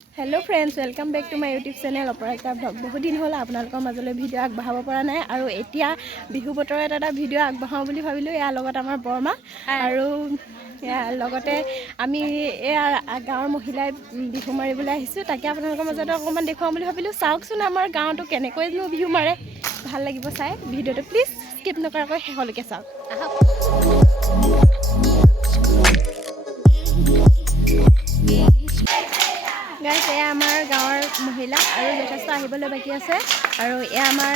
Hello friends welcome back to my YouTube channel Aparajita blog. बहुत दिन हल आपनालोকৰ মাজলৈ ভিডিঅ' আগবঢ়াব পৰা নাই আৰু এতিয়া বিহু বতৰত এটা ভিডিঅ' আগবঢ়াও বুলি ভাবিলোঁ। ইয়াৰ লগত আমাৰ বৰমা আৰু ইয়াৰ লগতে আমি গাঁৱৰ মহিলাই বিহু মাৰিবলৈ আহিছোঁ। তাকে আপোনালোকৰ মাজতে অকণমান দেখুৱাম বুলি ভাবিলোঁ। চাওকচোন আমাৰ গাঁৱতো কেনেকৈনো বিহু মাৰে, ভাল লাগিব চাই। ভিডিঅ'টো প্লিজ স্কিপ নকৰাকৈ শেষলৈকে চাওক। গাইজ এয়া আমাৰ গাঁৱৰ মহিলা আৰু যথেষ্ট আহিবলৈ বাকী আছে। আৰু এয়া আমাৰ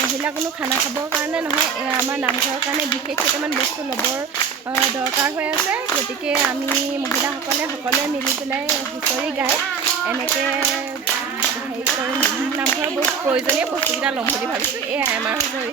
মহিলা কোনো খানা খাবৰ কাৰণে নহয়, এয়া আমাৰ নামঘৰৰ কাৰণে বিশেষ কেইটামান বস্তু ল'বৰ দৰকাৰ হৈ আছে। গতিকে আমি মহিলাসকলে সকলোৱে মিলি পেলাই হুঁচৰি গাই এনেকৈ হেৰি কৰি নামঘৰৰ বহুত প্ৰয়োজনীয় বস্তুকেইটা ল'ম বুলি ভাবিছোঁ। এয়াই আমাৰ হুঁচৰি।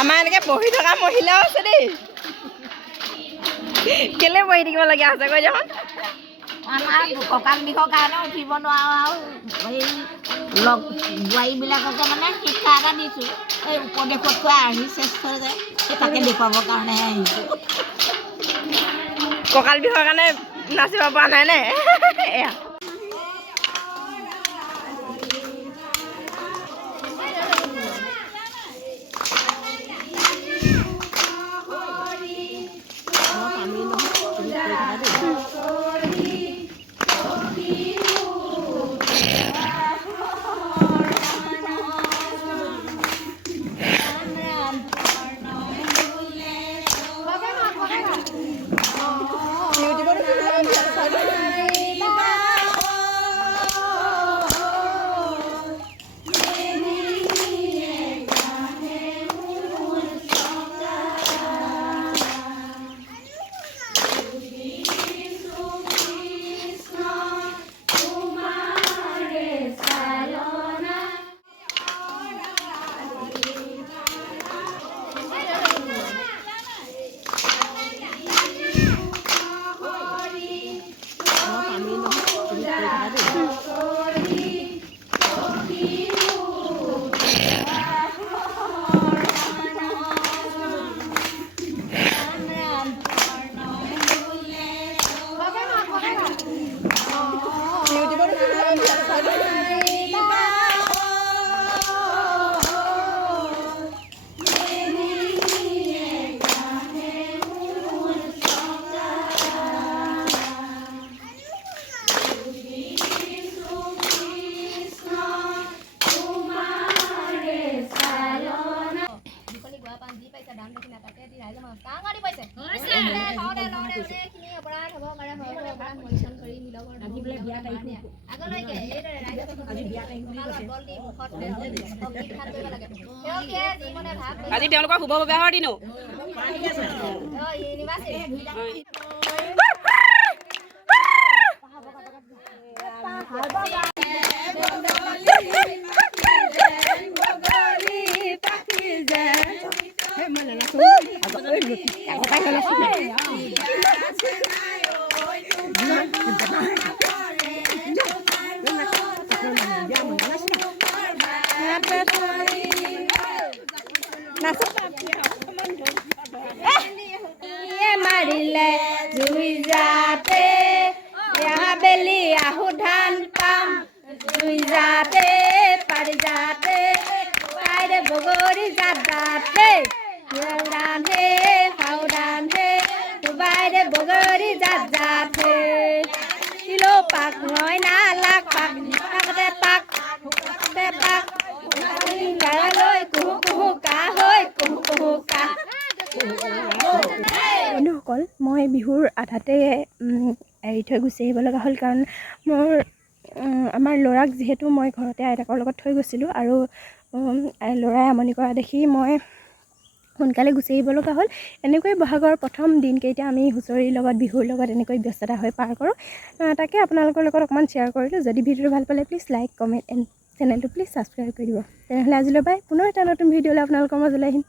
আমাৰ এনেকৈ বহি থকা মহিলাও আছে দেই। কেলে বহি থাকিব লগীয়া হৈছে কৈ যাওঁ। আমাৰ কঁকাল বিষৰ কাৰণে উঠিব নোৱাৰোঁ আৰু এই লগ বোৱাৰীবিলাককে মানে শিক্ষা এটা দিছোঁ। এই উপদেশতকৈ আৰ্হি শ্ৰেষ্ঠ যে সেই তাকে দেখুৱাবৰ কাৰণেহে আহিছোঁ। কঁকাল বিষৰ কাৰণে নাচিব পৰা নাই নে? এয়া আজি তেওঁলোকৰ শুভ বিবাহৰ দিনো মাৰিলে জুই যাতে বেলি আহু ধান পাম জুই যাতে পাৰি যাতে পাইৰে বগৰী জাত যাতে সাউদান হে বাইৰে বগৰী জাত যাতে কিলো পাক নয় না লাখ পাক পাকতে পাক পাক গালৈ কুহু কুহু কা হৈ কুহু কুহু কা। বন্ধুসকল মই বিহুৰ আধাতে এৰি থৈ গুচি আহিব লগা হ'ল কাৰণ মোৰ আমাৰ ল'ৰাক যিহেতু মই ঘৰতে আইতাকৰ লগত থৈ গৈছিলোঁ আৰু ল'ৰাই আমনি কৰা দেখি মই সোনকালে গুচি আহিব লগা হ'ল। এনেকৈ বহাগৰ প্ৰথম দিনকেইটা আমি হুঁচৰিৰ লগত বিহুৰ লগত এনেকৈ ব্যস্ততা হৈ পাৰ কৰোঁ। তাকে আপোনালোকৰ লগত অকণমান শ্বেয়াৰ কৰিলোঁ। যদি ভিডিঅ'টো ভাল পালে প্লিজ লাইক কমেণ্ট এণ্ড চেনেলটো প্লিজ ছাবস্ক্ৰাইব কৰি দিব। তেনেহ'লে আজিলৈ বাই, পুনৰ এটা নতুন ভিডিঅ'লৈ আপোনালোকৰ মাজলৈ আহিম।